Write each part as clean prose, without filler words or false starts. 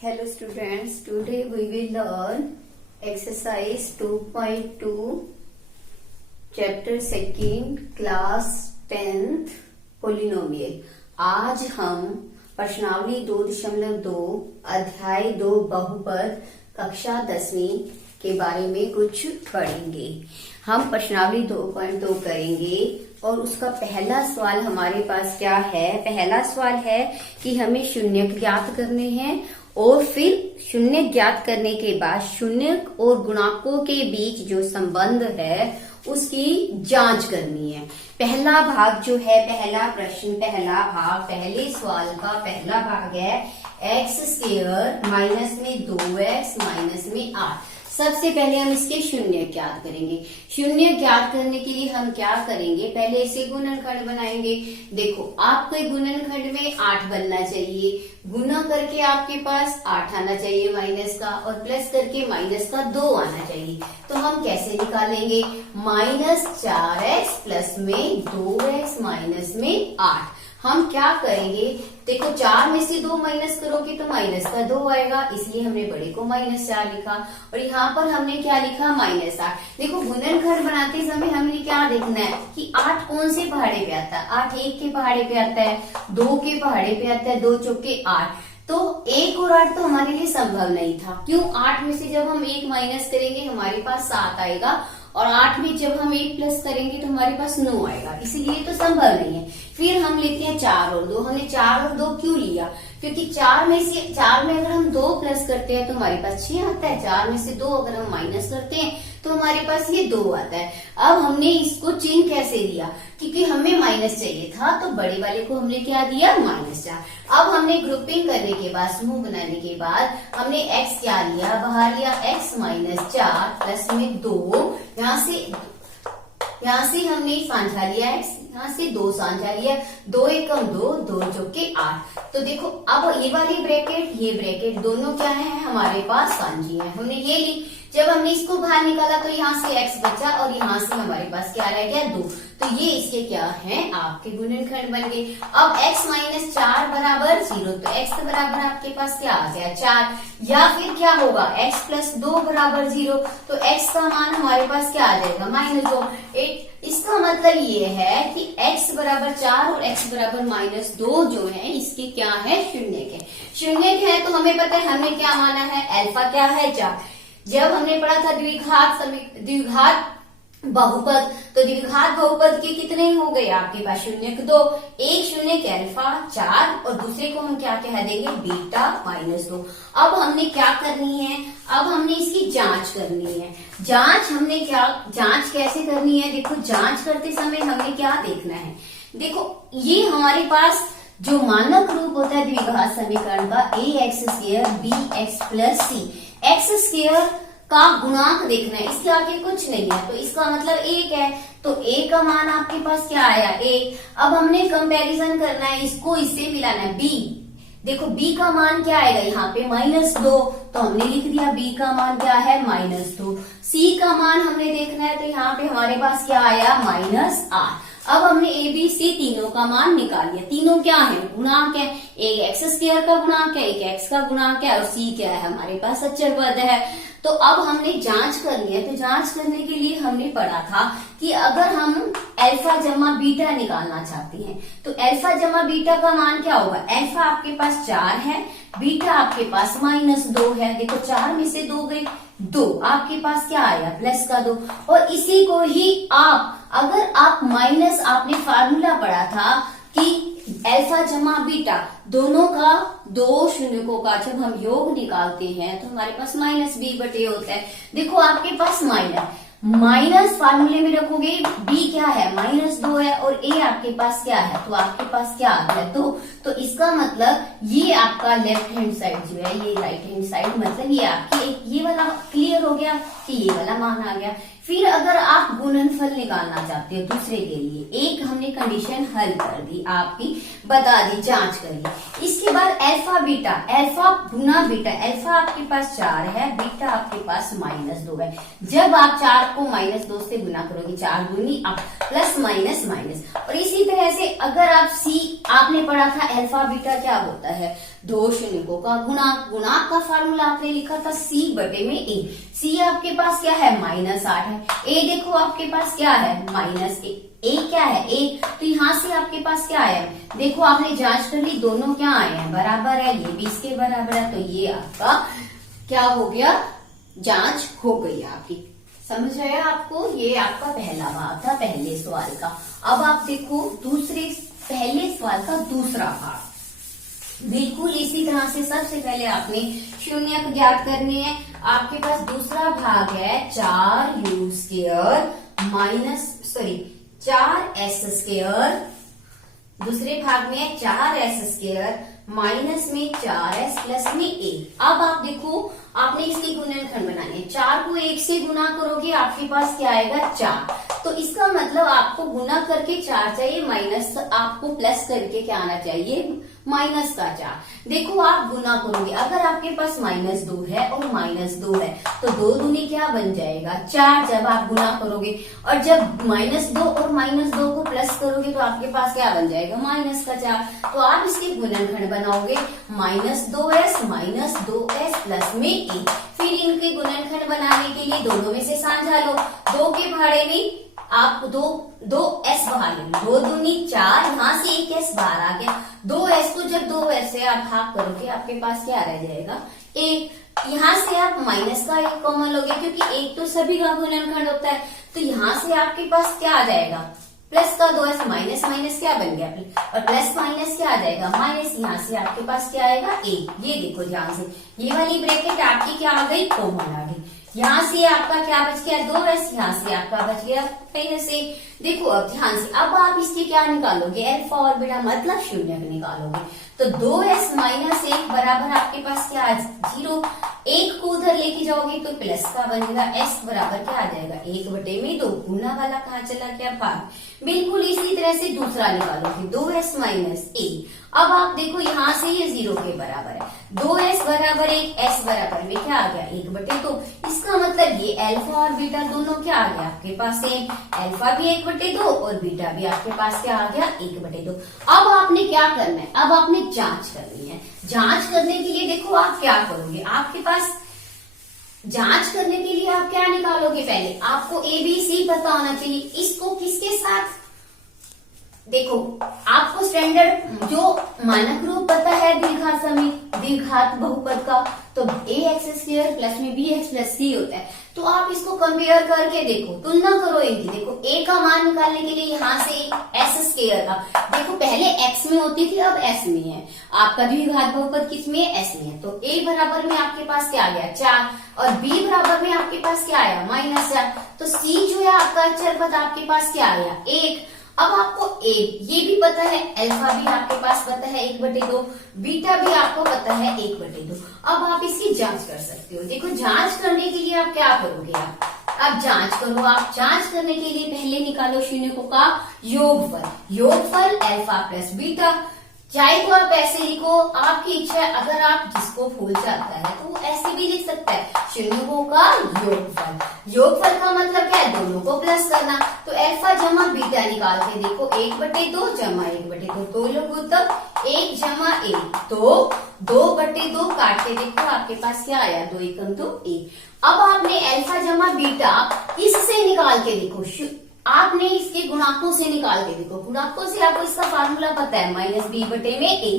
Hello students, today we will learn exercise 2.2 chapter 2 class 10th polynomial। आज हम प्रश्नावली 2.2 अध्याय 2 बहुपद कक्षा 10वीं के बारे में कुछ पढ़ेंगे। हम प्रश्नावली 2.2 करेंगे और उसका पहला सवाल हमारे पास क्या है। पहला सवाल है कि हमें शून्य ज्ञात करने हैं और फिर शून्य ज्ञात करने के बाद शून्य और गुणांकों के बीच जो संबंध है उसकी जांच करनी है। पहला भाग जो है, पहला प्रश्न, पहला भाग, पहले सवाल का पहला भाग है एक्स स्क्वायर माइनस में 2x माइनस में 8। सबसे पहले हम इसके शून्य ज्ञात करेंगे। शून्य ज्ञात करने के लिए हम क्या करेंगे, पहले इसे गुणनखंड बनाएंगे। देखो, आपके गुणनखंड में 8 बनना चाहिए, गुना करके आपके पास 8 आना चाहिए माइनस का, और प्लस करके माइनस का 2 आना चाहिए। तो हम कैसे निकालेंगे, -4x प्लस में 2x माइनस में 8। हम क्या करेंगे, देखो 4 में से 2 माइनस करोगे तो माइनस का 2 आएगा, इसलिए हमने बड़े को -4 लिखा और यहाँ पर हमने क्या लिखा -8। देखो, गुणनखंड बनाते समय हमने क्या देखना है कि 8 कौन से पहाड़े पे आता है। 8 1 के पहाड़े पे आता है, 2 के पहाड़े पे आता है, 2 चौके 8। तो 1 और 8 तो हमारे लिए संभव नहीं था। क्यों, 8 में से जब हम 1 माइनस करेंगे हमारे पास 7 आएगा, और 8 में जब हम 1 प्लस करेंगे तो हमारे पास 9 आएगा, इसलिए तो संभव नहीं है। फिर हम लेते हैं 4 और 2। हमने 4 और 2 क्यों लिया, क्योंकि 4 में अगर हम 2 प्लस करते हैं तो हमारे पास 6 आता है। 4 में से 2 अगर हम माइनस करते हैं तो हमारे पास ये 2 आता है। अब हमने इसको चिन्ह कैसे लिया, क्योंकि हमें माइनस चाहिए था तो बड़े वाले को हमने क्या दिया, -4। अब हमने ग्रुपिंग करने के बाद, समूह बनाने के बाद हमने x क्या लिया, बाहर लिया x -4 प्लस में 2। यहाँ से हमने साझा लिया x, यहाँ से 2 साझा लिया, 2 एकम 2, 2 चौके 8। तो देखो, अब ये वाली ब्रैकेट, ये ब्रैकेट दोनों क्या है, हमारे पास साझी है, हमने ये ली। जब हमने इसको बाहर निकाला तो यहाँ से x बचा और यहाँ से हमारे पास क्या रह गया, 2। तो ये इसके क्या हैं, आपके गुणनखंड बन गए। अब x -4 बराबर 0, तो x बराबर आपके पास क्या आ गया, 4। या फिर क्या होगा, x प्लस 2 बराबर 0, तो x का मान हमारे पास क्या आ जाएगा, -2। इसका मतलब ये है कि x बराबर 4 और x बराबर -2 जो है इसके क्या है, शून्य है। तो हमें पता है हमने क्या माना है, अल्फा क्या है, 4। जब हमने पढ़ा था द्विघात बहुपद, तो द्विघात बहुपद के कितने हो गए आपके पास, 0 के 2। एक शून्य के अल्फा 4 और दूसरे को हम क्या कह देंगे, बीटा -2। अब हमने क्या करनी है, अब हमने इसकी जांच करनी है। जांच कैसे करनी है, देखो जांच करते समय हमें क्या देखना है। देखो, ये हमारे पास जो मानक रूप होता है द्विघात समीकरण का, ax² bx + c। X square का गुणांक देखना है, इसके आगे कुछ नहीं है, तो इसका मतलब 1 है। तो a का मान आपके पास क्या आया, 1। अब हमने कंपैरिजन करना है, इसको इससे मिलाना है, b। देखो b का मान क्या आएगा, यहाँ पे -2, तो हमने लिख दिया b का मान क्या है, -2। c का मान हमने देखना है, तो यहाँ पे हमारे पास क्या आया, -8। अब हमने a b c तीनों का मान निकाल लिया। तीनों क्या है, गुणांक है। एक एक्स स्क्वायर का गुणांक है, एक x का गुणांक है, और c क्या है, हमारे पास अचर पद है। तो अब हमने जांच करनी है। तो जांच करने के लिए हमने पढ़ा था कि अगर हम अल्फा जमा बीटा निकालना चाहते हैं तो अल्फा जमा बीटा का मान क्या होगा, अल्फा आपके पास 4 है, बीटा आपके पास -2 है। देखो, 4 में से 2 गए, 2 आपके पास क्या आया, प्लस का 2। और इसी को ही अगर आप माइनस, आपने फार्मूला पढ़ा था कि अल्फा जमा बीटा दोनों का, 2 शून्यों का जब हम योग निकालते हैं तो हमारे पास -b/a होता है। देखो, आपके पास माइनस फार्मूले में रखोगे, b क्या है, -2 है, और a आपके पास क्या है, तो आपके पास क्या आ गया, तो इसका मतलब ये आपका लेफ्ट हैंड साइड जो है, ये राइट हैंड साइड, मतलब ये आपकी ये वाला क्लियर हो गया कि ये वाला मान आ गया। फिर अगर आप गुणनफल निकालना चाहते हो दूसरे के लिए, एक हमने कंडीशन हल कर दी, आपकी बता दी, जांच करिए। इसके बाद अल्फा बीटा, अल्फा गुना बीटा, अल्फा आपके पास 4 है, बीटा आपके पास -2 है। जब आप 4 को -2 से गुना करोगे, 4 दूनी आप प्लस माइनस। और इसी तरह से अगर आप सी, आपने पढ़ा था अल्फा बीटा क्या होता है, दो शून्यों का गुणाक। गुणाक का फार्मूला आपने लिखा था C बटे में A। C आपके पास क्या है -8 है। A देखो आपके पास क्या है -1। A क्या है 1, तो यहाँ से आपके पास क्या आया, देखो आपने जांच कर ली, दोनों क्या आए हैं बराबर है, ये भी इसके बराबर है, तो ये आपका क्या हो गया, जांच हो गई आपकी। समझ आया आपको? ये आपका पहला भाग था पहले सवाल का। अब आप देखो पहले सवाल का दूसरा भाग। बिल्कुल इसी तरह से सबसे पहले आपने शून्य ज्ञात करने हैं। आपके पास दूसरा भाग है 4s²। दूसरे भाग में है 4s² माइनस में 4s प्लस में 1। अब आप देखो आपने इसकी गुणनखंड बनानी है। 4 को 1 से गुना करोगे आपके पास क्या आएगा 4। तो इसका मतलब आपको गुना करके 4 चाहिए, माइनस आपको प्लस करके क्या आना चाहिए, माइनस का 4। देखो आप गुना करोगे, अगर आपके पास -2 है और -2 है तो 2 दूनी क्या बन जाएगा 4 जब आप गुना करोगे, और जब -2 और -2 को प्लस करोगे तो आपके पास क्या बन जाएगा माइनस का 4। तो आप इसके गुणनखंड बनाओगे -2s प्लस में 1। फिर इनके गुणनखंड बनाने के लिए दोनों में से साझा लो, 2 के भाड़े में आप 2s बाहर ले लो, 2 दूनी 4, यहाँ से 1s बाहर आ गया। 2s को जब 2s से आप भाग करोगे आपके पास क्या रह जाएगा 1। यहाँ से आप माइनस का 1 कॉमन लोगे, क्योंकि 1 तो सभी का गुणनखंड होता है, तो यहाँ से आपके पास क्या आ जाएगा प्लस का 2s, माइनस माइनस क्या बन गया, और प्लस माइनस क्या आ जाएगा माइनस। यहाँ से आपके पास क्या आएगा 1। ये देखो ध्यान से, ये वाली ब्रैकेट आपकी क्या आ गई, कॉमन आ गई। यहाँ से आपका क्या बच गया 2s, यहाँ से आपका बच गया -1। देखो अब ध्यान से, अब आप इसके क्या निकालोगे, अल्फा और बीटा मतलब शून्य निकालोगे। तो 2s माइनस 1 बराबर आपके पास क्या 0। 1 को उधर लेके जाओगे तो प्लस का बनेगा, s बराबर क्या आ जाएगा 1/2। गुना वाला कहाँ चला गया, भाग। बिल्कुल इसी तरह से दूसरा निकालोगे 2s माइनस 1। अब आप देखो यहाँ से ये 0 के बराबर है, 2s बराबर 1, s बराबर में क्या आ गया 1/2। इसका मतलब ये अल्फा और बीटा दोनों क्या आ गया आपके पास 1, अल्फा भी 1/2 और बीटा भी आपके पास क्या आ गया 1/2। अब आपने क्या करना है, अब आपने जांच करनी है। जांच करने के लिए देखो आप क्या करोगे, आपके पास जांच करने के लिए आप क्या निकालोगे, पहले आपको ABC पता होना चाहिए। इसको किसके साथ, देखो आपको स्टैंडर्ड जो मानक रूप पता है दीर्घात बहुपद का, तो ax² प्लस में bx प्लस c होता है। तो आप इसको कंपेयर करके देखो, तुलना करो इनकी। देखो a का मान निकालने के लिए यहाँ से s² का, देखो पहले x में होती थी, अब s में है। आपका द्विघात बहुपद किस में है, s में है। तो a बराबर में आपके पास क्या आ गया 4, और b बराबर में आपके पास क्या आया -4। तो c जो है आपका अचर पद आपके पास क्या आया 1। अब आपको ये भी पता है, अल्फा भी आपके पास पता है 1/2, बीटा भी आपको पता है 1/2। अब आप इसकी जांच कर सकते हो। देखो जांच करने के लिए आप क्या करोगे, आप जांच करो। आप जांच करने के लिए पहले निकालो शून्यों का योगफल अल्फा प्लस बीटा। चाहे तो आप ऐसे लिखो, आपकी इच्छा है, अगर आप जिसको भूल जाता है तो वो ऐसे भी लिख सकता है, शून्यों का योगफल। योगफल का मतलब क्या है, दोनों को प्लस करना। तो अल्फा जमा बीटा निकाल के देखो, 1/2 जमा 1/2, 2 लोग तब 1 जमा 1, तो 2/2 काट के देखो आपके पास क्या आया, 2 एकम 2 1। अब आपने अल्फा जमा बीटा इससे निकाल के देखो, आपने इसके गुणाकों से निकाल के देखो। गुणाकों से आपको इसका फार्मूला पता है -b/a।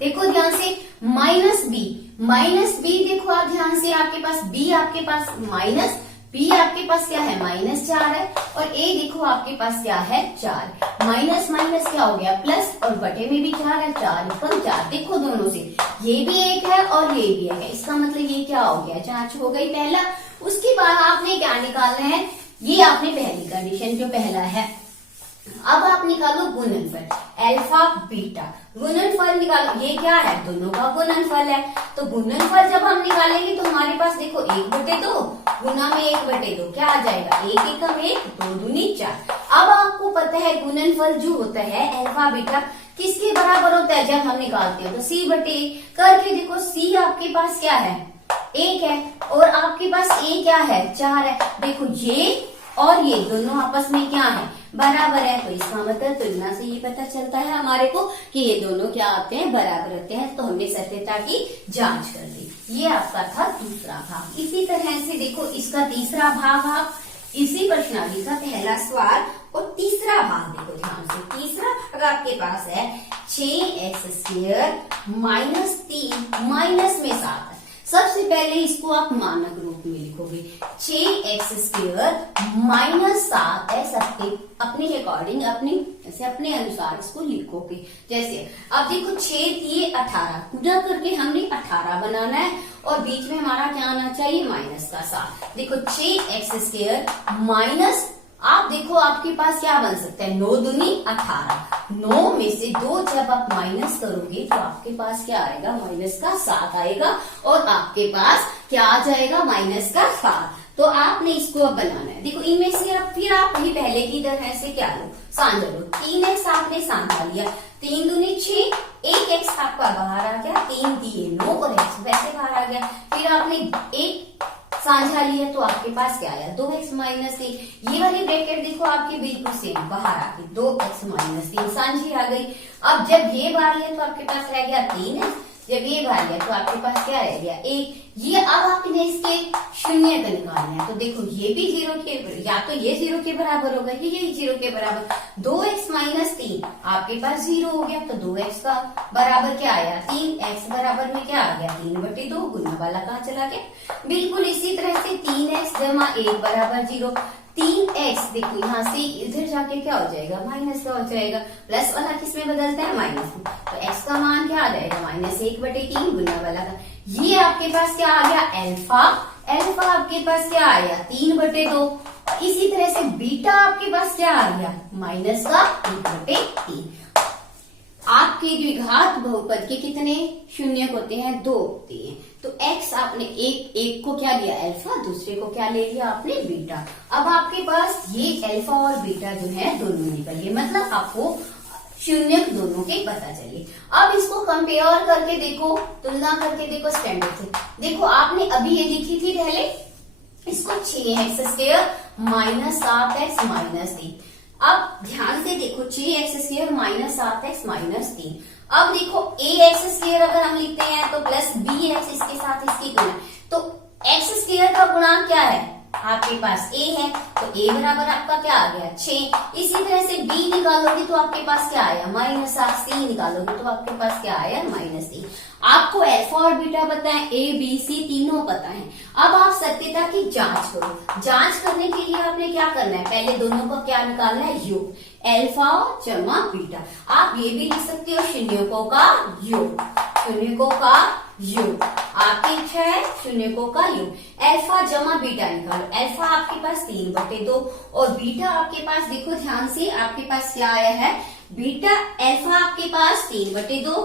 देखो ध्यान से, -b देखो आप ध्यान से, आपके पास b आपके पास माइनस, b आपके पास क्या है -4 है, और a देखो आपके पास क्या है 4। माइनस माइनस क्या हो गया प्लस, और बटे में भी 4 है, 4 देखो दोनों से, ये भी 1 है और ये भी 1 है। इसका मतलब ये क्या हो गया, जांच हो गई पहला। उसके बाद आपने क्या निकालना है, ये आपने पहली कंडीशन जो पहला है। अब आप निकालो गुणनफल अल्फा बीटा, गुणनफल निकालो। ये क्या है, दोनों का गुणनफल है। तो गुणनफल जब हम निकालेंगे तो हमारे पास देखो 1/2 गुना में 1/2 क्या आ जाएगा, 1 एकम 1, 2 दूनी 4। अब आपको पता है गुणनफल जो होता है अल्फा बीटा किसके बराबर होता है, जब हम निकालते हैं तो c/a करके देखो। c आपके पास क्या है 1 है, और आपके पास a क्या है 4 है। देखो ये और ये दोनों आपस में क्या है, बराबर है। तो इसका मतलब तुलना से ये पता चलता है हमारे को कि ये दोनों क्या आते हैं, बराबर होते हैं। तो हमने सत्यता की जांच कर दी। ये आपका था दूसरा भाग। इसी तरह से देखो इसका तीसरा भाग, आप इसी प्रश्नावली का पहला सवाल और तीसरा भाग देखो ध्यान से। तीसरा भाग आपके पास है 6x² माइनस 3 माइनस में 7 है। सबसे पहले इसको आप मानक रूप में लिखोगे, 6x² माइनस 7 सबके अपने अकॉर्डिंग अपने अनुसार इसको लिखोगे। जैसे अब देखो 6 दिए 18, गुणा करके हमने 18 बनाना है और बीच में हमारा क्या आना चाहिए, माइनस का 7। देखो 6x² माइनस, आप देखो आपके पास क्या बन सकता है, 9 दूनी 18, 9 में से 2 जब आप माइनस करोगे तो आपके पास क्या आएगा, माइनस का 7 आएगा और आपके पास क्या आ जाएगा, माइनस का 7। तो आपने इसको अब बनाना है। देखो इनमें से अब फिर आप वही पहले की तरह से क्या लो, सांझा लो। 3x आपने सांझा लिया, 3 दूनी 6, 1x आपका बाहर आ गया, 3 दिए 9 और x वैसे बाहर आ गया। फिर आपने 1 सांझा लिया तो आपके पास क्या आया, 2x माइनस 3। ये वाली ब्रैकेट देखो आपकी बिल्कुल सेम बाहर आ गई, 2x माइनस 3 सांझी आ गई। अब जब ये बाहर लिया तो आपके पास रह गया 3x, जब ये बाहर लिया तो आपके पास क्या रह गया, 1। ये अब आपने इसके शून्य का निकालना है। तो देखो ये भी 0 के, या तो ये 0 के बराबर होगा, ये 0 के बराबर। 2x माइनस 3 आपके पास 0 हो गया, तो 2x का बराबर क्या आया, 3x बराबर में क्या आ गया, 3/2। गुना वाला कहाँ चला गया। बिल्कुल इसी तरह से 3x जमा 1 बराबर 0। 3x देखो यहाँ से इधर जाके क्या हो जाएगा, माइनस का हो जाएगा। प्लस वाला किस में बदलता है, माइनस में। तो x का मान क्या आ जाएगा, -1/3 गुना वाला का। ये आपके पास क्या आ गया, अल्फा। अल्फा आपके पास क्या आया, 3/2। इसी तरह से बीटा आपके पास क्या आ गया, माइनस का 1/3। आपके द्विघात बहुपद के कितने शून्य होते हैं, 2 होते हैं। तो x आपने एक को क्या लिया, अल्फा, दूसरे को क्या ले लिया आपने, बीटा। अब आपके पास ये अल्फा और बीटा जो है दोनों निकल गए, मतलब आपको शून्य दोनों के पता चले। अब इसको कंपेयर करके देखो, तुलना करके देखो स्टैंडर्ड से। देखो आपने अभी ये लिखी थी पहले, इसको 6x² माइनस 7x माइनस 3। अब ध्यान से देखो 6x² माइनस 7x माइनस 3। अब देखो ax² अगर हम लिखते हैं तो प्लस bx इसके साथ इसकी गुणा। तो x² का गुणांक क्या है, आपके पास a है, तो a बराबर आपका क्या आ गया, 6। इसी तरह से b निकालोगे तो आपके पास क्या आया, -7। c निकालोगे तो आपके पास क्या आया, -3। आपको अल्फा और बीटा पता है, a b c तीनों पता है। अब आप सत्यता की जांच करो। जांच करने के लिए आपने क्या करना है, पहले दोनों का क्या निकालना है, योग, अल्फा जमा बीटा। आप ये भी लिख सकते हो शून्यकों का योग, शून्यकों का योग। आपकी इच्छा है शून्यकों का योग। अल्फा जमा बीटा निकालो। अल्फा आपके पास 3/2 और बीटा आपके पास, देखो ध्यान से, आपके पास क्या आया है, बीटा। अल्फा आपके पास 3/2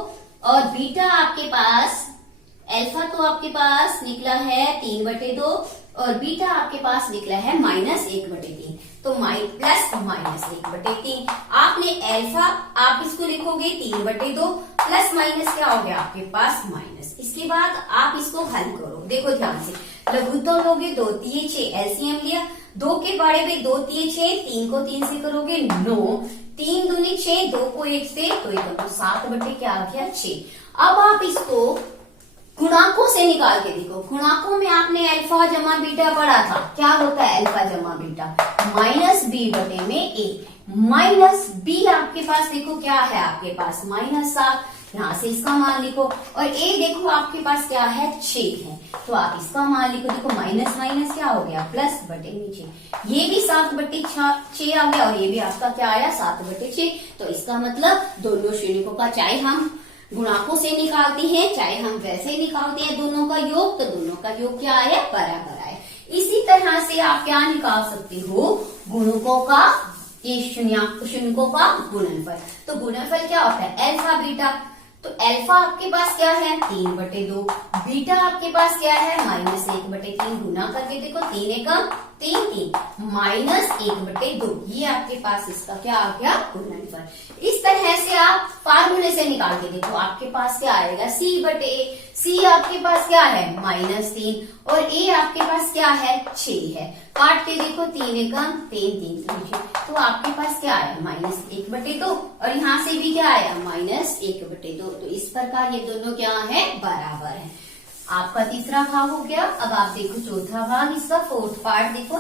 और बीटा आपके पास, अल्फा तो आपके पास निकला है 3/2 और बीटा आपके पास निकला है -1/3। तो प्लस -1/3। आपने अल्फा, आप इसको लिखोगे 3/2 प्लस माइनस क्या हो गया आपके पास, माइनस। इसके बाद आप इसको हल करो। देखो ध्यान से, लघुत्तम लोगे 2 3 6, एलसीएम लिया, 2 के बारे में 2 3 6, 3 को 3 से करोगे 9, 3 दूनी 6, 2 को 1 से, तो 7 क्या आ गया, 6। अब आप इसको गुणांकों से निकाल के देखो। गुणांकों में आपने अल्फा जमा बीटा पढ़ा था, क्या होता है अल्फा जमा बीटा, -b/a। माइनस b आपके पास देखो क्या है, आपके पास -7, यहाँ से इसका मान लिखो। और a देखो आपके पास क्या है, 6 है, तो आप इसका मान लिखो। देखो माइनस माइनस क्या हो गया, प्लस बटे नीचे, ये भी 7/6 आ गया और ये भी आपका क्या आया, 7/6। तो इसका मतलब दोनों शून्यों का, चाहे हम गुणांकों से निकालते हैं चाहे हम वैसे निकालते हैं दोनों का योग, तो दोनों का योग क्या आया, बराबर आया। इसी तरह से आप क्या निकाल सकते हो, गुणकों का, ये शून्यों का गुणनफल। तो गुणनफल क्या होता है, अल्फा बीटा। तो अल्फा आपके पास क्या है, 3/2, बीटा आपके पास क्या है, -1/3। गुना करके देखो, 3 एकम 3 3 माइनस 1/2, ये आपके पास इसका क्या आ गया गुणनफल। इस तरह से आप फार्मूले से निकाल के देखो, आपके पास क्या आएगा C/A। C आपके पास क्या है -3 और A आपके पास क्या है 6 है। काट के देखो 3 एकम 3 3 तो आपके पास क्या आया -1/2 और यहाँ से भी क्या आया -1/2। तो इस प्रकार ये दोनों क्या है बराबर है। आपका तीसरा भाग हो गया। अब आप देखो चौथा भाग, इसका फोर्थ पार्ट देखो।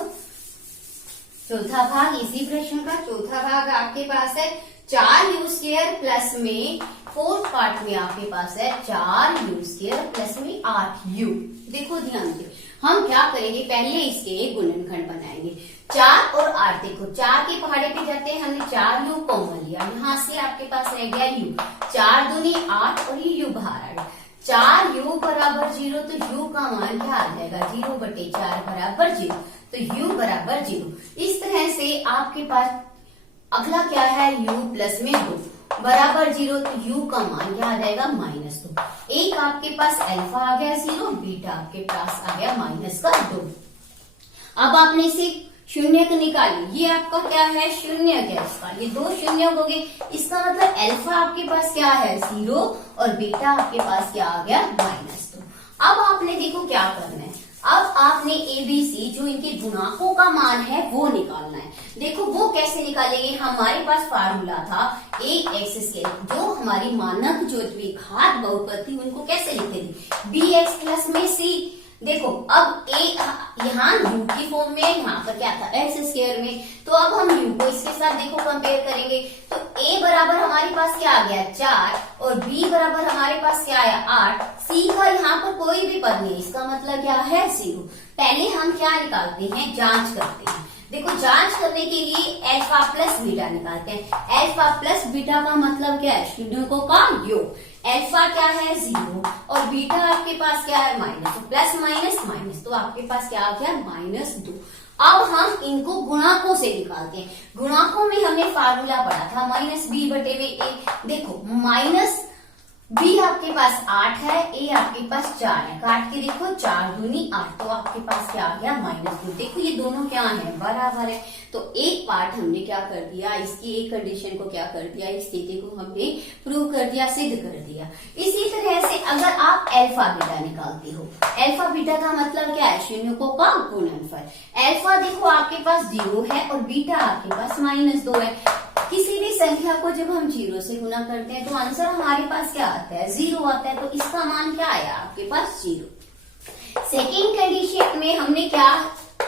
चौथा भाग इसी प्रश्न का चौथा भाग आपके पास है 4u² प्लस में फोर्थ पार्ट में आपके पास है 4u² प्लस में 8u। देखो ध्यान से हम क्या करेंगे, पहले इसके गुणनखंड बनाएंगे 4 और 8। देखो 4 के पहाड़े पे जाते हैं, हमने 4u कॉमन लिया, यहाँ से आपके पास रह गया u, 4 दूनी 8 और ये u बाहर आ गया। 4u बराबर 0 तो u का मान क्या आ जाएगा 0/4 बराबर 0, तो u बराबर 0। इस तरह से आपके पास अगला क्या है u प्लस में 2 बराबर 0, तो u का मान क्या आ जाएगा -2। एक आपके पास अल्फा आ गया 0, बीटा आपके पास आ गया -2। अब आपने इसे शून्य को निकाली, ये आपका क्या है शून्य है, इसका ये 2 शून्य हो गए। इसका मतलब अल्फा आपके पास क्या है 0 और बीटा आपके पास क्या आ गया -2। अब आपने देखो क्या करना है, अब आपने ABC जो इनके गुणाकों का मान है वो निकालना है। देखो वो कैसे निकालेंगे, हमारे पास फार्मूला था ax², जो हमारी मानक जो द्विघात बहुपद थी उनको कैसे लिखते थे bx प्लस में c। देखो अब a यहाँ u की फॉर्म में, यहाँ पर क्या था x² में, तो अब हम u को इसके साथ देखो कंपेयर करेंगे तो a बराबर हमारे पास क्या आ गया 4 और b बराबर हमारे पास क्या आया 8। c का यहाँ पर कोई भी पद नहीं, इसका मतलब क्या है 0। पहले हम क्या निकालते हैं, जांच करते हैं। देखो जांच करने के लिए अल्फा प्लस बीटा निकालते हैं। अल्फा प्लस बीटा का मतलब क्या है शून्यों का योग। अल्फा क्या है 0 और बीटा आपके पास क्या है माइनस, तो प्लस माइनस माइनस, तो आपके पास क्या आ गया -2। अब हम इनको गुणाकों से निकालते हैं। गुणाकों में हमने फार्मूला पढ़ा था -b/a। देखो b आपके पास 8 है, a आपके पास 4 है, काट के देखो 4 दूनी 8, तो आपके पास क्या आ गया -2। देखो ये दोनों क्या है बराबर है। तो एक पार्ट हमने क्या कर दिया, इसकी एक कंडीशन को क्या कर दिया, इस स्थिति को हमने प्रूव कर दिया, सिद्ध कर दिया। इसी तरह से अगर आप अल्फा बीटा निकालते हो, अल्फा बीटा का मतलब क्या है शून्यों का गुणनफल। अल्फा देखो आपके पास 0 है और बीटा आपके पास -2 है। किसी भी संख्या को जब हम 0 से गुना करते हैं तो आंसर हमारे पास क्या आता है 0 आता है, तो इसका मान क्या आया आपके पास 0। सेकेंड कंडीशन में हमने क्या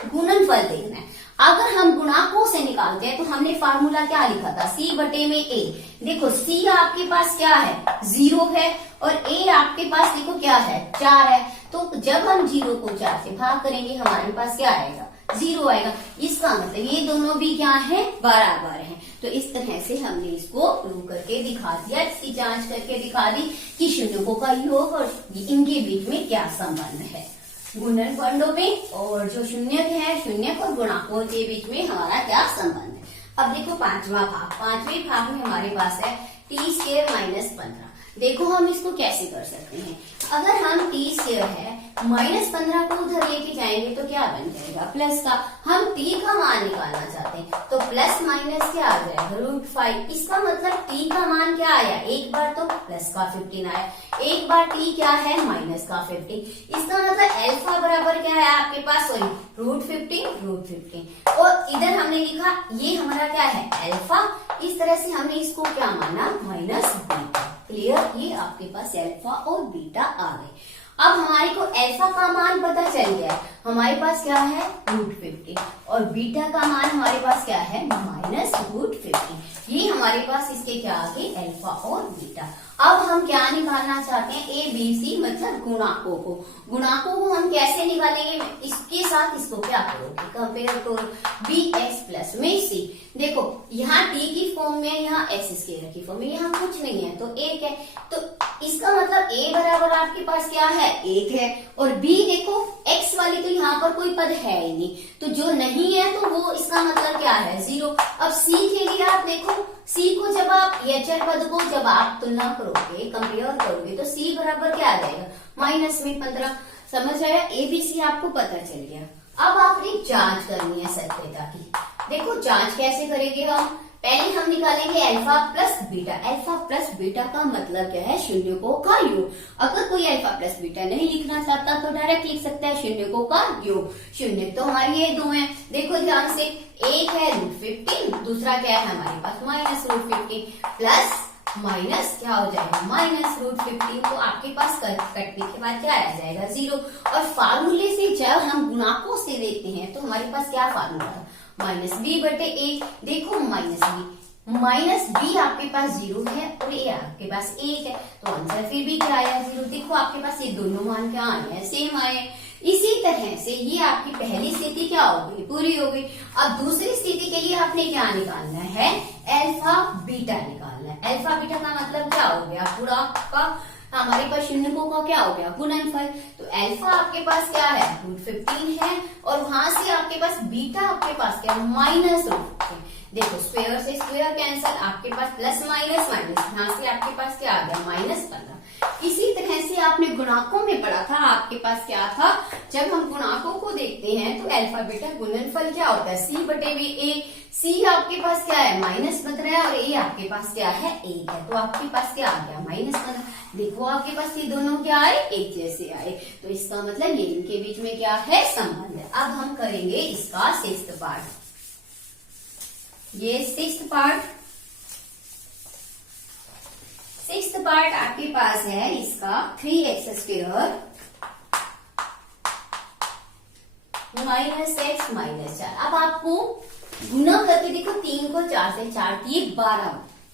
गुणनफल देखना है। अगर हम गुणाकों से निकालते हैं तो हमने फार्मूला क्या लिखा था C/A। देखो C आपके पास क्या है 0 है और A आपके पास देखो क्या है 4 है, तो जब हम 0 को 4 से भाग करेंगे हमारे पास क्या आएगा 0 आएगा। इसका मतलब ये दोनों भी क्या है बराबर हैं। तो इस तरह से हमने इसको प्रूव करके दिखा दिया, इसकी जांच करके दिखा दी कि शून्यों का योग और इनके बीच में क्या संबंध है गुणनखंडों में, और जो शून्य है शून्य और गुणाकों के बीच में हमारा क्या संबंध है। अब देखो पांचवा भाग, पांचवें भाग में हमारे पास है t² - 15। देखो हम इसको कैसे कर सकते हैं, अगर हम t² है -15 को उधर लेके जाएंगे तो क्या बन जाएगा प्लस का। हम t का मान निकालना चाहते हैं तो प्लस माइनस क्या आ जाएगा √5। इसका मतलब t का मान क्या आया, एक बार तो प्लस का 15 आया, एक बार t क्या है माइनस का 15। इसका मतलब अल्फा बराबर क्या है आपके पास √15 और इधर हमने लिखा ये हमारा क्या है अल्फा। इस तरह से हमने इसको क्या माना -बीटा। क्लियर, ये आपके पास अल्फा और बीटा आ गए। अब हमारे को अल्फा का मान पता चल गया, हमारे पास क्या है √15 और बीटा का मान हमारे पास क्या है -√15। ये हमारे पास इसके क्या आ गए अल्फा और बीटा। अब हम क्या निकालना चाहते हैं ABC मतलब गुणाकों को। गुणाकों को हम कैसे निकालेंगे, इसके साथ इसको क्या करोगे कंपेयर करो bx प्लस में c। देखो यहाँ t की फॉर्म में, यहाँ x² की फॉर्म में, यहाँ कुछ नहीं है तो 1 है, तो इसका मतलब a बराबर आपके पास क्या है 1 है और b देखो x वाली तो यहाँ पर कोई पद है ही नहीं, तो जो नहीं है तो वो इसका मतलब क्या है 0। अब c के लिए आप देखो c को जब आप अचर पद को जब आप तुलना करोगे कंपेयर करोगे तो c बराबर क्या आ जाएगा -15। समझ आया, ABC आपको पता चल गया। अब आपने जांच करनी है सत्यता की। देखो जांच कैसे करेंगे हम, पहले हम निकालेंगे alpha plus beta. Alpha plus beta का मतलब क्या है, शून्यकों का योग। अगर कोई अल्फा प्लस बीटा नहीं लिखना चाहता तो डायरेक्ट लिख सकता है शून्यकों का योग। शून्य तो हमारी ये दो है, देखो ध्यान से, एक है √15, दूसरा क्या है हमारे पास -√15, प्लस माइनस क्या हो जाएगा -√15। तो आपके पास कटने के बाद क्या आ जाएगा 0। और फार्मूले से जब हम गुणाकों से देखते हैं तो हमारे पास क्या फार्मूला था, -b/a। देखो -b आपके पास 0 है और a आपके पास 1 है, तो आंसर फिर भी क्या आया 0। देखो आपके पास ये दोनों मान क्या आए हैं, सेम आए। इसी तरह से ये आपकी पहली स्थिति क्या हो गई, पूरी हो गई। अब दूसरी स्थिति के लिए आपने क्या निकालना है, अल्फा बीटा निकालना है। अल्फा बीटा का मतलब क्या हो गया, पूरा का हमारे पास शून्यकों का क्या हो गया, गुणनफल। तो अल्फा आपके पास क्या है, √15 है, और वहां से आपके पास बीटा आपके पास क्या है, -√15। देखो स्क्वायर से स्क्वायर कैंसल, आपके पास प्लस माइनस माइनस, यहाँ से आपके पास क्या आ गया -15। इसी तरह से आपने गुणाकों में पढ़ा था, आपके पास क्या था, जब हम गुणाकों को देखते हैं तो अल्फा बीटा गुणनफल क्या होता है, c/a। c आपके पास क्या है, माइनस बन रहा है, और a आपके पास क्या है, 1 है, तो आपके पास क्या आ गया, -15। देखो आपके पास ये दोनों क्या आए, एक जैसे आए, तो इसका मतलब ये इनके बीच में क्या है, संबंध है। अब हम करेंगे इसका 6th पार्ट। ये 6th पार्ट आपके पास है इसका 3x² -x -4। अब आपको गुना करके देखो, 3 को 4 से 4 दिए 12,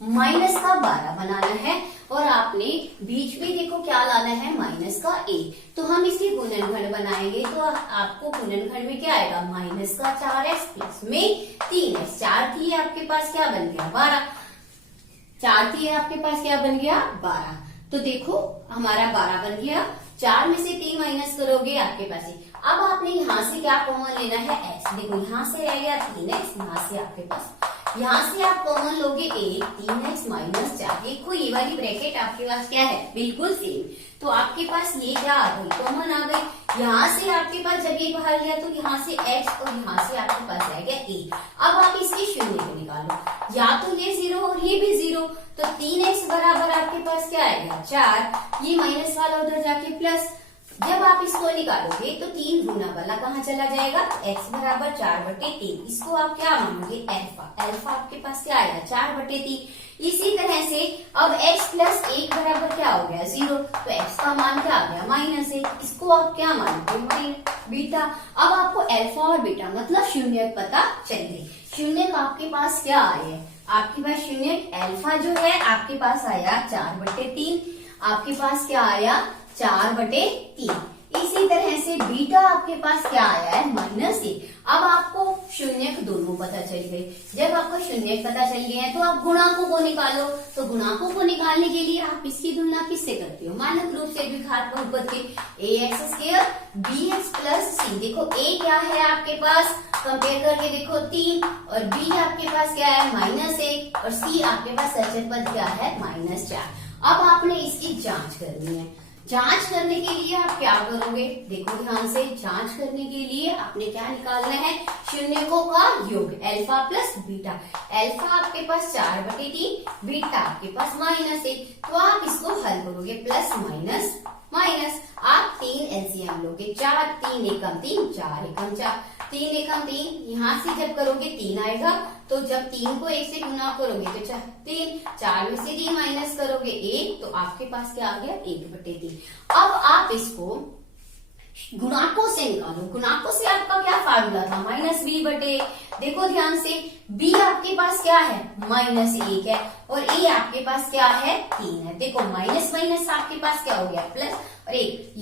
माइनस का 12 बनाना है, और आपने बीच में देखो क्या लाना है, माइनस का a। तो हम इसकी गुणनखंड बनाएंगे, तो आपको गुणनखंड में क्या आएगा, -4x प्लस में 3x। 4 थी आपके पास क्या बन गया, 12। 4 थी आपके पास क्या बन गया, 12। तो देखो हमारा 12 बन गया, 4 में से 3 माइनस करोगे आपके पास ही। अब आपने यहाँ से क्या कॉमन लेना है, x। देखो यहाँ से रह गया 3x, यहाँ से आपके पास, यहाँ से आप कॉमन लोगे 1, 3x -4। देखो ये वाली ब्रैकेट आपके पास क्या है, बिल्कुल सेम। तो आपके पास ये क्या आ गई, कॉमन आ गई। यहाँ से आपके पास जब ये बाहर गया तो यहाँ से x, और यहाँ से आपके पास रह गया a। अब आप इसके शून्य को निकालो, या तो ये 0 और ये भी 0, तो 3x बराबर आपके पास क्या आएगा, 4। ये माइनस वाला उधर जाके प्लस। जब आप इसको निकालोगे तो 3 गुना वाला कहाँ चला जाएगा, x बराबर 4/3। इसको आप क्या मानोगे, अल्फा। अल्फा आपके पास क्या आएगा, 4/3। इसी तरह से अब x प्लस 1 बराबर क्या हो गया, 0। तो x का मान क्या आ गया, -1। इसको आप क्या मानोगे, बीटा। अब आपको अल्फा और बीटा मतलब शून्य पता चल गए। शून्य आपके पास क्या आए हैं, आपके पास शून्य अल्फा जो है आपके पास आया 4/3, आपके पास क्या आया 4/3। इसी तरह से बीटा आपके पास क्या आया है, -1। अब आपको शून्य दोनों पता चल गए। जब आपको शून्य पता चल गए हैं तो आप गुणाकों को निकालो। तो गुणाकों को निकालने के लिए आप इसकी तुलना किससे करते हो, मानक रूप से द्विघात बहुपद के, ax² bx प्लस c। देखो a क्या है आपके पास, कंपेयर करके देखो 3, और b आपके पास क्या है -1, और c आपके पास सचर पद क्या है -4। अब आपने इसकी जांच करनी है। जांच करने के लिए आप क्या करोगे, देखो ध्यान से, जांच करने के लिए आपने क्या निकालना है, शून्यकों का योग, अल्फा प्लस बीटा। अल्फा आपके पास 4/3, बीटा आपके पास -1। तो आप इसको हल करोगे, प्लस माइनस माइनस, आप 3 एलसीएम लोगे, 4 3 एकम 3, 4 एकम 4, 3 एकम 3। यहाँ से जब करोगे 3 आएगा, तो जब 3 को 1 से गुना करोगे तो 3, 4 में से 3 माइनस करोगे 1, तो आपके पास क्या आ गया, 1/3। अब आप इसको गुणाकों से निकालो। गुणाकों से आपका क्या फार्मूला था, -b/। देखो ध्यान से, b आपके पास क्या है, -1 है, और a आपके पास क्या है, 3 है। देखो माइनस माइनस आपके पास क्या हो गया, प्लस, और एक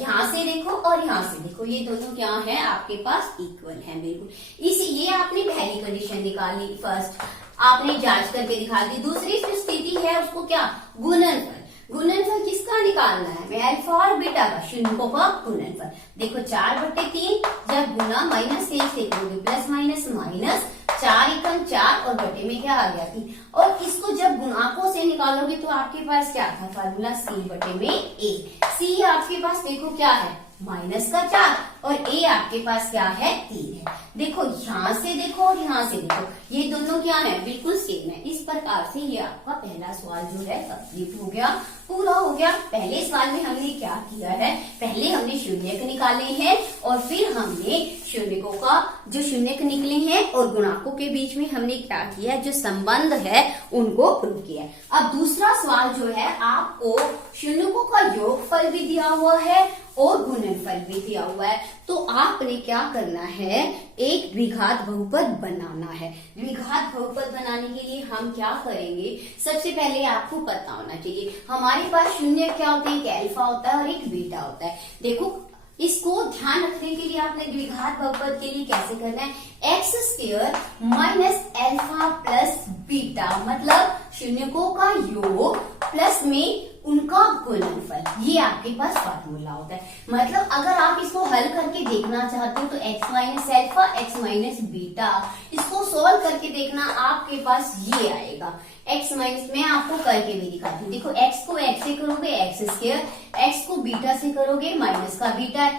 यहाँ से देखो और यहाँ से देखो, ये दोनों क्या है आपके पास, इक्वल है बिल्कुल। ये आपने पहली कंडीशन निकाली, फर्स्ट आपने जांच करके दिखा दी। दूसरी जो स्थिति है उसको क्या, गुणनफल। गुणनफल किसका निकालना है, मैं अल्फा और बीटा का, शून्यकों का गुणनफल। देखो 4/3, जब गुना -1 से करोगे, प्लस माइनस माइनस, 4 एकम 4, और बटे में क्या आ गया 3। और इसको जब गुणाकों से निकालोगे तो आपके पास क्या था फार्मूला, c/a। c आपके पास देखो क्या है, माइनस का 4 और a आपके पास क्या है 3 है। देखो यहाँ से देखो और यहाँ से देखो, ये दोनों क्या है, बिल्कुल सेम है। इस प्रकार से ये आपका पहला सवाल जो है कंप्लीट हो गया, पूरा हो गया। पहले सवाल में हमने क्या किया है, पहले हमने शून्यक निकाले हैं और फिर हमने शून्यकों का जो शून्यक निकले हैं और गुणाकों के बीच में हमने क्या किया, जो संबंध है उनको प्रूव किया। अब दूसरा सवाल जो है, आपको शून्यकों का योगफल भी दिया हुआ है और गुणनफल भी दिया हुआ है। तो आपने क्या करना है, एक द्विघात बहुपद बनाना है। द्विघात बहुपद बनाने के लिए हम क्या करेंगे, सबसे पहले आपको पता होना चाहिए हमारे पास शून्य क्या होते हैं, एक अल्फा होता है और एक बीटा होता है। देखो इसको ध्यान रखने के लिए आपने द्विघात बहुपद के लिए कैसे करना है, x square minus alpha plus beta, मतलब शून्यकों का योग प्लस में उनका गुणनफल, ये आपके पास फार्मूला होता है। मतलब अगर आप इसको हल करके देखना चाहते हो तो x minus alpha x minus beta, इसको सोल्व करके देखना, आपके पास ये आएगा एक्स माइनस, मैं आपको करके भी दिखाती हूँ। देखो एक्स को एक्स से करोगे एक्स स्क्वायर, एक्स को बीटा से करोगे माइनस का बीटा,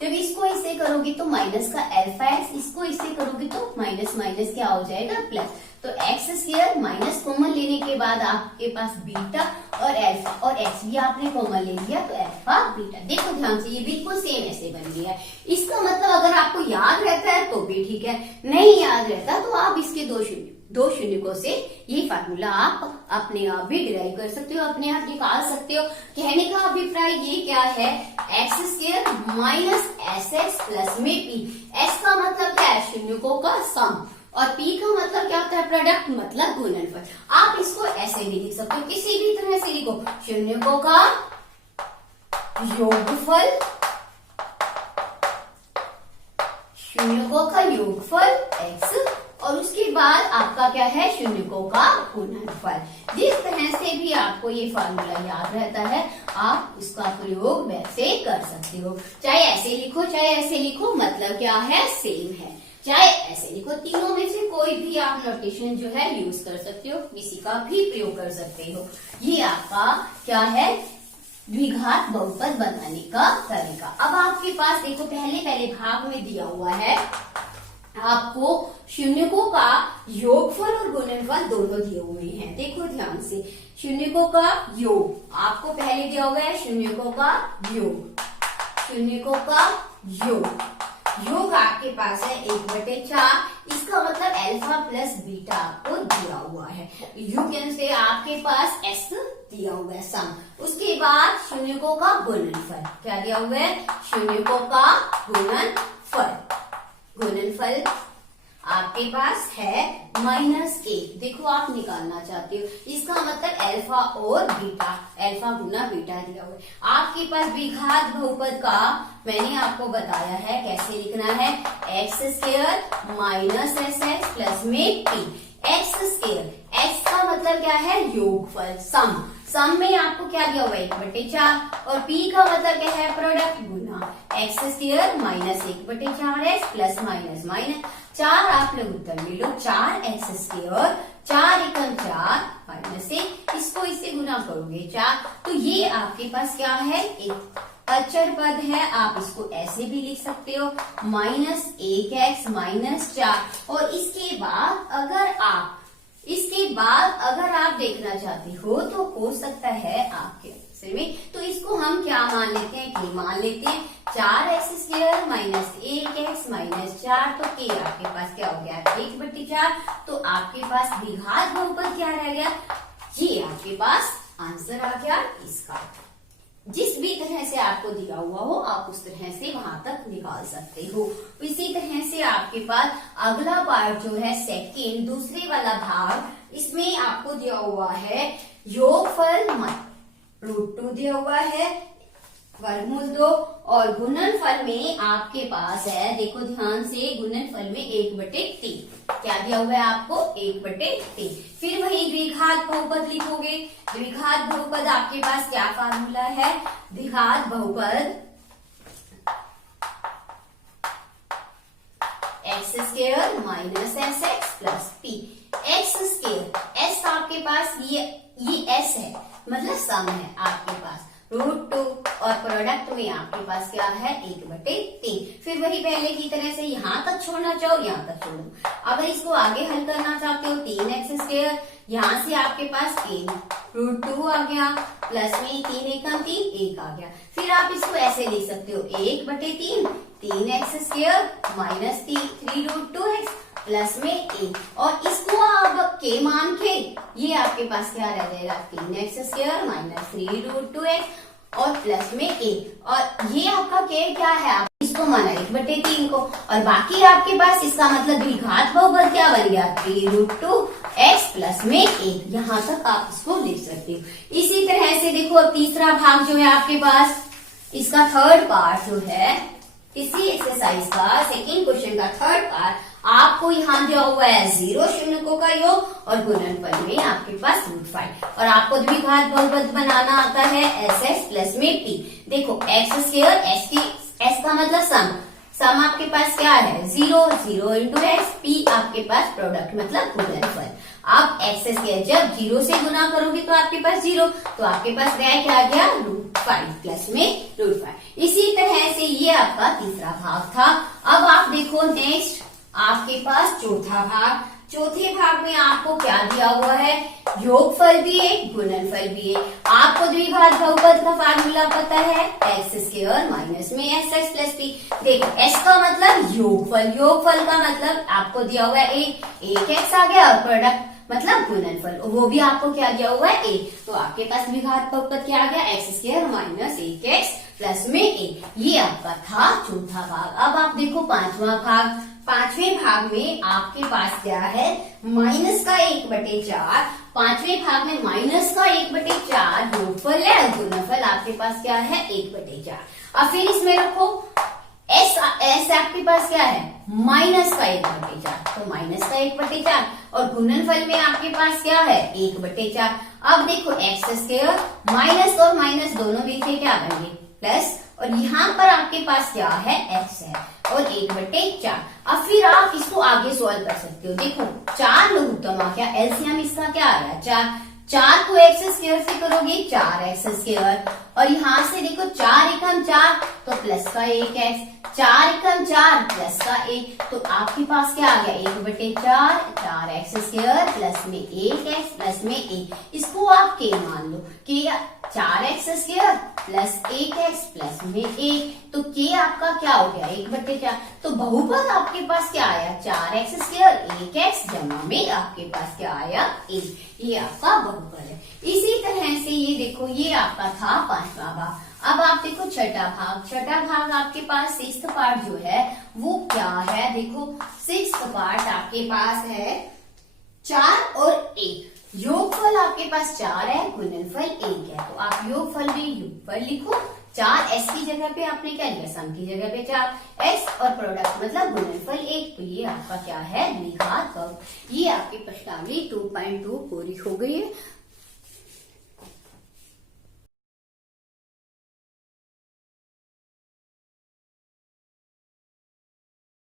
जब इसको इससे करोगे तो माइनस का अल्फा एक्स, इसको इससे करोगे तो माइनस माइनस क्या हो जाएगा प्लस। तो एक्स स्क्वायर माइनस कॉमन लेने के बाद आपके पास बीटा और अल्फा और एक्स, ये आपने कॉमन ले लिया तो अल्फा बीटा। देखो ध्यान से, ये बिल्कुल सेम ऐसे बन गया है। इसका मतलब अगर आपको याद रहता है तो भी ठीक है, नहीं याद रहता तो आप इसके दो शून्यकों से ये फार्मूला आप अपने आप भी डिराइव कर सकते हो, अपने आप निकाल सकते हो। कहने का अभिप्राय ये क्या है, x square minus S x plus में पी। एक्स का मतलब क्या है, शून्यकों का सम, और पी का मतलब क्या होता है, प्रोडक्ट, मतलब गुणनफल। आप इसको ऐसे भी लिख सकते हो, किसी भी तरह से लिखो, शून्यकों का योगफल, शून्यकों का योगफल एक्स और उसके बाद आपका क्या है, शून्यकों का गुणनफल। जिस तरह से भी आपको ये फार्मूला याद रहता है आप उसका प्रयोग वैसे कर सकते हो, चाहे ऐसे लिखो चाहे ऐसे लिखो, मतलब क्या है, सेम है। चाहे ऐसे लिखो, तीनों में से कोई भी आप नोटेशन जो है यूज कर सकते हो, किसी का भी प्रयोग कर सकते हो। ये आपका क्या है, द्विघात बहुपद बनाने का तरीका। अब आपके पास देखो पहले भाग में दिया हुआ है आपको शून्यकों का योगफल और गुणनफल दोनों दिए हुए हैं। देखो ध्यान से, शून्यकों का योग आपको पहले दिया हुआ है, शून्यकों का योग, शून्यकों का योग आपके पास है 1/4। इसका मतलब अल्फा प्लस बीटा आपको दिया हुआ है। यू कैन से आपके पास एस दिया हुआ है सम। उसके बाद शून्यकों का गुणनफल क्या दिया हुआ है, शून्यकों का गुणनफल आपके पास है -1। देखो आप निकालना चाहते हो, इसका मतलब अल्फा और बीटा, अल्फा गुना बीटा दिया हुआ है। आपके पास द्विघात बहुपद का मैंने आपको बताया है कैसे लिखना है, x square minus S x plus में पी। एक्स स्क्वायर, एक्स का मतलब क्या है, योगफल, सम में आपको क्या दिया हुआ है 1/4 और पी का मतलब क्या है, प्रोडक्ट, गुना x square minus 1/4 x plus minus minus 4। आप लोग उत्तर ले लो, 4 एक्स स्क्वायर, 4 एकम 4 माइनस 1, इसको इससे गुना करोगे 4। तो ये आपके पास क्या है, एक अचर पद है, आप इसको ऐसे भी लिख सकते हो -1x माइनस 4। और इसके बाद अगर आप देखना चाहते हो तो हो सकता है आपके आंसर में, तो इसको हम क्या मान लेते हैं, के मान लेते हैं। 4x square minus 1x minus 4, तो के आपके पास क्या हो गया 1/4। तो आपके पास द्विघात बहुपद क्या रह गया, ये आपके पास आंसर आ गया इसका। जिस भी तरह से आपको दिया हुआ हो आप उस तरह से वहां तक निकाल सकते हो। इसी तरह से आपके पास अगला पार्ट जो है सेकेंड, दूसरे वाला भाग, इसमें आपको दिया हुआ है योगफल √2 दिया हुआ है, वर्गमूल 2, और गुणनफल में आपके पास है, देखो ध्यान से, गुणनफल में 1/3 क्या दिया हुआ है आपको, 1/3। फिर वही द्विघात बहुपद लिखोगे। द्विघात बहुपद आपके पास क्या फार्मूला है, द्विघात बहुपद x square minus S x plus P. X square, S आपके पास ये एस है, मतलब सम है आपके पास, √2 और प्रोडक्ट में आपके पास क्या है 1/3। फिर वही पहले की तरह से यहाँ तक छोड़ना चाहो यहाँ तक छोड़ दो। अगर इसको आगे हल करना चाहते हो 3x², यहाँ से आपके पास 3√2 आ गया, प्लस में 3 एकम 3 1 आ गया। फिर आप इसको ऐसे लिख सकते हो 1/3 3x² माइनस 3√2x प्लस में 1, और इसको अब के मान के ये आपके पास क्या रह जाएगा 3x² माइनस 3√2x और प्लस में 1, और ये आपका के क्या है, आप इसको माना 1/3 को, और बाकी आपके पास इसका मतलब द्विघात बहुपद क्या बन गया 3√2x प्लस में 1। यहाँ तक आप इसको लिख सकते हो। इसी तरह से देखो अब तीसरा भाग जो है आपके पास, इसका थर्ड पार्ट जो है इसी एक्सरसाइज का सेकंड क्वेश्चन का थर्ड पार्ट, आपको यहाँ दिया हुआ है 0 शून्यकों का योग और गुणनफल में आपके पास √5, और आपको द्विघात बहुपद बनाना आता है SS प्लस में P। देखो x², s का मतलब सम आपके पास क्या है 0 0 इंटू एक्स, P आपके पास प्रोडक्ट मतलब गुणनफल। आप x² जब 0 से गुना करोगे तो आपके पास 0, तो आपके पास रह क्या आ गया √5 प्लस में √5। इसी तरह से ये आपका तीसरा भाग था। अब आप देखो नेक्स्ट आपके पास चौथा भाग। चौथे भाग में आपको क्या दिया हुआ है, योगफल भी है गुणनफल भी है। आपको द्विघात बहुपद का फार्मूला पता है x² माइनस में sx प्लस p। देखो s का मतलब योगफल, योगफल का मतलब आपको दिया हुआ है 1x आ गया, और प्रोडक्ट मतलब गुणनफल वो भी आपको क्या दिया हुआ है 1, तो आपके पास द्विघात बहुपद क्या आ गया x² माइनस 1x प्लस में 1। ये आपका था चौथा भाग। अब आप देखो पांचवा भाग। पांचवें भाग में आपके पास क्या है माइनस का 1/4। पांचवें भाग में माइनस का 1/4 योगफल है, और गुणनफल आपके पास क्या है 1/4। अब फिर इसमें रखो s आपके पास क्या है माइनस का 1/4, तो माइनस का 1/4, और गुणनफल में आपके पास क्या है 1/4। अब देखो x² माइनस और माइनस दोनों मिलके क्या बनेंगे प्लस, और यहाँ पर आपके पास क्या है x है और 1/4। अब फिर आप इसको आगे सॉल्व कर सकते हो। देखो 4 लघुत्तम आ गया, एलसीएम इसका क्या आया 4 को x² से करोगे 4x², और यहाँ से देखो 4 एकम 4 तो प्लस का 1x, 4 एकम 4 प्लस का 1, तो आपके पास क्या आ गया 1/4 4x² प्लस में 1x प्लस में 1। इसको आप के मान लो कि 4x² प्लस 1x प्लस में 1, तो के आपका क्या हो गया 1/4। तो बहुपद आपके पास क्या आया 4x² 1x जमा में आपके पास क्या आया 1। ये आपका बहुपद है। इसी तरह से ये देखो ये आपका था पांचवा भाग। अब आप देखो छठा भाग। छठा भाग आपके पास 6th पार्ट जो है वो क्या है, देखो 6th पार्ट आपके पास है 4 और 1। योगफल आपके पास 4 है, गुणनफल 1 है, तो आप योगफल में योगफल लिखो। 4s की जगह पे आपने क्या लिखा सम की जगह पे 4s, और प्रोडक्ट मतलब गुणनफल 1, तो ये आपका क्या है द्विघात बहुपद। ये आपकी प्रश्नावली 2.2 पूरी हो गई है।